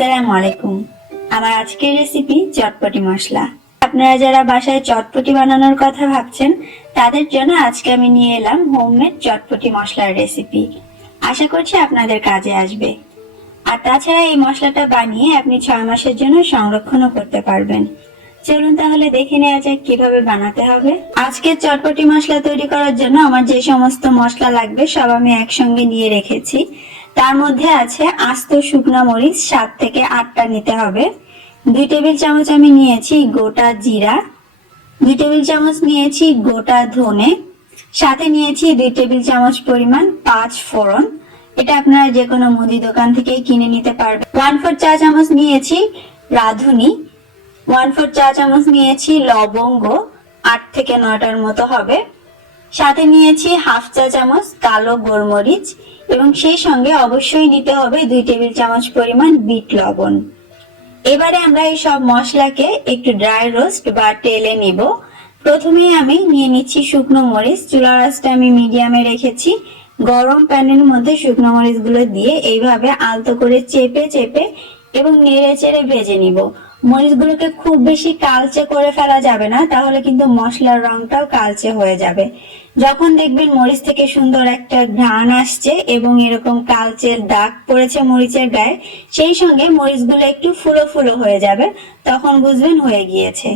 আসসালামু আলাইকুম। আমার আজকের রেসিপি চটপটি মশলা। আপনারা যারা বাসায় চটপটি বানানোর কথা ভাবছেন তাদের জন্য আজকে আমি নিয়ে এলাম হোমমেড চটপটি মশলার রেসিপি। আশা করছি আপনাদের কাজে আসবে। আর তাছাড়া এই মশলাটা বানিয়ে আপনি 6 মাসের জন্য সংরক্ষণও করতে পারবেন। চলুন তাহলে দেখে নেওয়া যাক কিভাবে বানাতে হবে। আজকে চটপটি মশলা তৈরি করার জন্য আমার যে সমস্ত মশলা লাগবে সব আমি একসঙ্গে নিয়ে রেখেছি। তার মধ্যে আছে আস্ত শুকনা মরিচ 7 থেকে 8টা নিতে হবে। 2 টেবিল চামচ আমি নিয়েছি গোটা জিরা, 2 টেবিল চামচ নিয়েছি গোটা ধনে, সাথে নিয়েছি 2 টেবিল চামচ পরিমাণ 5 ফোড়ন। এটা আপনারা যে কোনো মুদি দোকান থেকে কিনে নিতে পারবেন। 1/4 চা চামচ নিয়েছি রাঁধুনি, 1/4 চা চামচ নিয়েছি লবঙ্গ, 8 থেকে 9টার মতো হবে। সাথে নিয়েছি 1/2 চা চামচ কালো গোলমরিচ এবং সেই সঙ্গে অবশ্যই নিতে হবে 2 টেবিল চামচ পরিমাণ বিট লবণ। এবারে আমরা এই সব মশলাকে একটু ড্রাই রোস্ট বা তেলে নিব। প্রথমে আমি নিয়ে নিচ্ছি শুকনো মরিচ। চুলার আঁচটা আমি মিডিয়ামে রেখেছি। গরম প্যানের মধ্যে শুকনো মরিচগুলো দিয়ে এইভাবে আলতো করে চেপে চেপে এবং নেড়ে চেড়ে ভেজে নিব। মরিচগুলোকে খুব বেশি কালচে করে ফেলা যাবে না, তাহলে কিন্তু মশলার রংটাও কালচে হয়ে যাবে। যখন দেখবেন মরিচ থেকে সুন্দর একটা ঘ্রাণ আসছে এবং এরকম কালচে দাগ পড়েছে মরিচের গায়ে, সেই সঙ্গে মরিচগুলো একটু ফুলো ফুলো হয়ে যাবে, তখন বুঝবেন হয়ে গিয়েছে।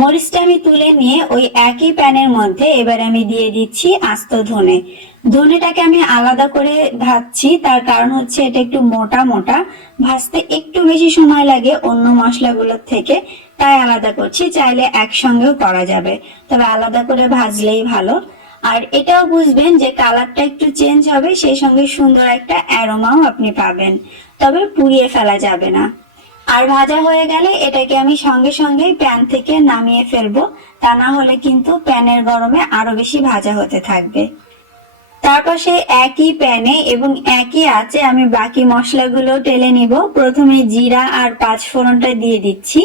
মরিচটা আমি তুলে নিয়ে ওই একই প্যানের মধ্যে এবার আমি দিয়ে দিচ্ছি আস্ত ধনে। ধনেটাকে আমি আলাদা করে ভাজছি, তার কারণ হচ্ছে এটা একটু মোটা মোটা, ভাজতে একটু বেশি সময় লাগে অন্য মশলাগুলোর থেকে, তাই আলাদা করছি। চাইলে একসঙ্গেও করা যাবে, তবে আলাদা করে ভাজলেই ভালো। আর এটাও বুঝবেন যে কালারটা একটু চেঞ্জ হবে, সেই সঙ্গে সুন্দর একটা অ্যারোমাও আপনি পাবেন, তবে পুড়িয়ে ফেলা যাবে না। আর ভাজা হয়ে গেলে এটাকে আমি সঙ্গে সঙ্গে প্যান থেকে নামিয়ে ফেলবো, তা না হলে কিন্তু প্যানের গরমে আরো বেশি ভাজা হতে থাকবে। তারপর সেই একই প্যানে এবং একই আঁচে আমি বাকি মশলাগুলো টেলে নিব। প্রথমে জিরা আর 5 ফোড়নটা দিয়ে দিচ্ছি,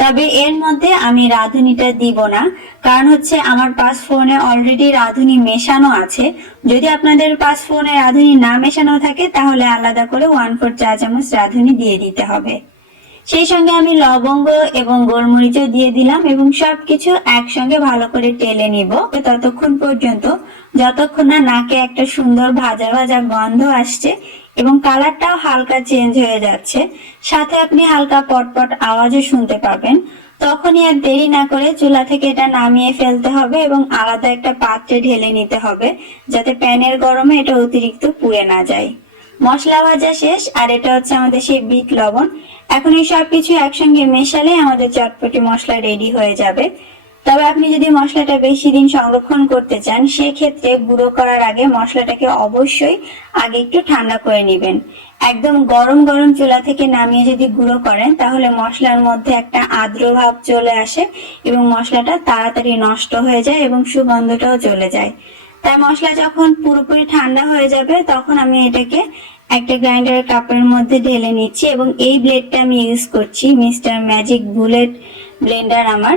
তবে এর মধ্যে আমি রাঁধুনিটা দিব না, কারণ হচ্ছে আমার 5 ফোড়নে অলরেডি রাঁধুনি মেশানো আছে। যদি আপনাদের 5 ফোড়নে রাঁধুনি না মেশানো থাকে তাহলে আলাদা করে 1/4 চা চামচ রাঁধুনি দিয়ে দিতে হবে। সেই সঙ্গে আমি লবঙ্গ এবং গোলমরিচও দিয়ে দিলাম এবং সবকিছু একসঙ্গে ভালো করে টেলে নিব ততক্ষণ পর্যন্ত যতক্ষণ না নাকে একটা সুন্দর ভাজা ভাজা গন্ধ আসছে এবং কালারটাও হালকা চেঞ্জ হয়ে যাচ্ছে, সাথে আপনি হালকা পটপট আওয়াজও শুনতে পাবেন। তখনই আর দেরি না করে চুলা থেকে এটা নামিয়ে ফেলতে হবে এবং আলাদা একটা পাত্রে ঢেলে নিতে হবে, যাতে প্যানের গরমে এটা অতিরিক্ত পুড়ে না যায়। মশলা ভাজা শেষ, আর এটা হচ্ছে আমাদের সেই বিট লবণ। এখন এই সবকিছু একসঙ্গে মেশালে আমাদের চটপটি মশলা রেডি হয়ে যাবে। তবে আপনি যদি মশলাটা বেশি দিন সংরক্ষণ করতে চান, সেক্ষেত্রে গুঁড়ো করার আগে মশলাটাকে অবশ্যই আগে একটু ঠান্ডা করে নেবেন। একদম গরম গরম চুলা থেকে নামিয়ে যদি গুঁড়ো করেন তাহলে মশলার মধ্যে একটা আর্দ্র ভাব চলে আসে এবং মশলাটা তাড়াতাড়ি নষ্ট হয়ে যায় এবং সুগন্ধটাও চলে যায়। তাই মশলা যখন পুরোপুরি ঠান্ডা হয়ে যাবে তখন আমি এটাকে একটা গ্রাইন্ডার কাপের মধ্যে ঢেলে নিচ্ছি এবং এই ব্লেডটা আমি ইউজ করছি মিস্টার ম্যাজিক বুলেট ব্লেন্ডার আমার।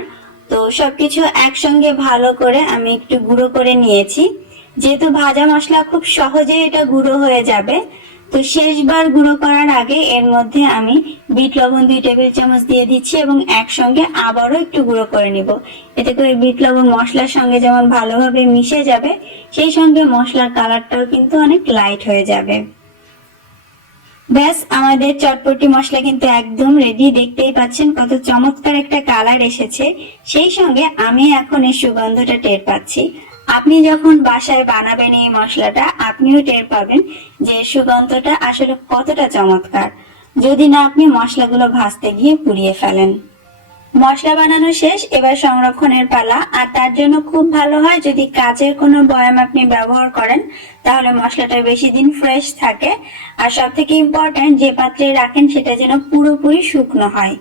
তো সবকিছু একসঙ্গে ভালো করে আমি একটু গুঁড়ো করে নিয়েছি। যেহেতু ভাজা মশলা খুব সহজেই এটা গুঁড়ো হয়ে যাবে, তো শেষবার গুঁড়ো করার আগে এর মধ্যে আমি বিট লবণ 2 টেবিল চামচ দিয়ে দিচ্ছি এবং একসঙ্গে আবারও একটু গুঁড়ো করে নিব। এতে করে বিট লবণ মশলার সঙ্গে যেমন ভালোভাবে মিশে যাবে, সেই সঙ্গে মশলার কালারটাও কিন্তু অনেক লাইট হয়ে যাবে। ব্যাস, আমাদের চটপটি মশলা কিন্তু একদম রেডি। দেখতেই পাচ্ছেন কত চমৎকার একটা কালার এসেছে, সেই সঙ্গে আমি এখন এই সুগন্ধটা টের পাচ্ছি। আপনি যখন বাসায় বানাবেন এই মশলাটা, আপনিও টের পাবেন যে সুগন্ধটা আসলে কতটা চমৎকার, যদি না আপনি মশলাগুলো ভাজতে গিয়ে পুড়িয়ে ফেলেন। মশলা বানানো শেষ, এবার সংরক্ষণের পালা। আর তার জন্য খুব ভালো হয় যদি কাচের কোনো বয়াম আপনি ব্যবহার করেন, তাহলে মশলাটা বেশি দিন ফ্রেশ থাকে। আর সব থেকে ইম্পর্টেন্ট, যে পাত্রে রাখেন সেটা যেন পুরোপুরি শুকনো হয়।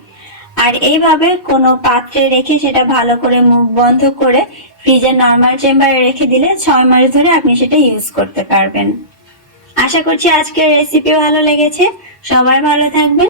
আর এইভাবে কোনো পাত্রে রেখে সেটা ভালো করে মুখ বন্ধ করে ফ্রিজের নর্মাল চেম্বারে রেখে দিলে 6 মাস ধরে আপনি সেটা ইউজ করতে পারবেন। আশা করছি আজকের রেসিপি ভালো লেগেছে। সবাই ভালো থাকবেন।